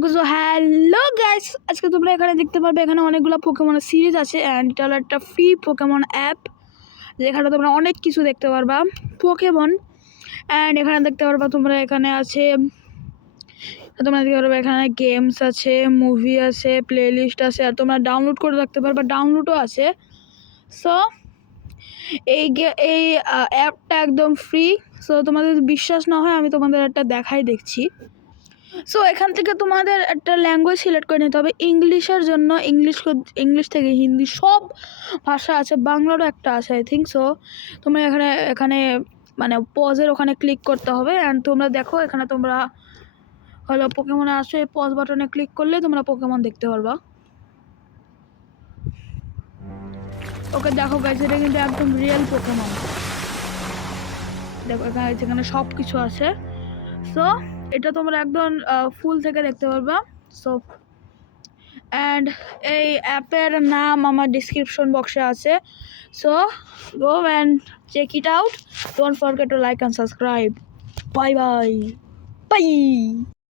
ওকে, so hello guys, আজকে তোমরা এখানে দেখতে পারবে এখানে অনেকগুলো পোকেমনের সিরিজ আছে অ্যান্ড এটা হলো একটা ফ্রি পোকেমন অ্যাপ যেখানে তোমরা অনেক কিছু দেখতে পারবা পোকেমন। অ্যান্ড এখানে দেখতে পারবা তোমরা এখানে আছে, তোমরা দেখতে পারবে এখানে গেমস আছে, মুভি আছে, প্লে লিস্ট আছে, আর তোমরা ডাউনলোড করে রাখতে পারবা, ডাউনলোডও আছে। সো এই অ্যাপটা একদম ফ্রি। সো তোমাদের বিশ্বাস না হয় আমি তোমাদের একটা দেখাই দেখছি। সো এখান থেকে তোমাদের একটা ল্যাঙ্গুয়েজ সিলেক্ট করে নিতে হবে। ইংলিশের জন্য ইংলিশ থেকে হিন্দি সব ভাষা আছে, বাংলারও একটা আছে আই থিঙ্ক। সো তোমরা এখানে মানে পজের ওখানে ক্লিক করতে হবে অ্যান্ড তোমরা দেখো এখানে তোমরা হলো পোকেমনে আসো, এই পজ বাটনে ক্লিক করলে তোমরা পোকেমন দেখতে পারবা। ওকে দেখো গাইস, এটা কিন্তু একদম রিয়েল পোকেমন। দেখো এখানে যেখানে সব কিছু আছে। সো এটা তোমরা একদম ফুল থেকে দেখতে পারবা। সো অ্যান্ড এই অ্যাপের নাম আমার ডিসক্রিপশন বক্সে আছে। So go and check it out, don't forget to like and subscribe. Bye bye by.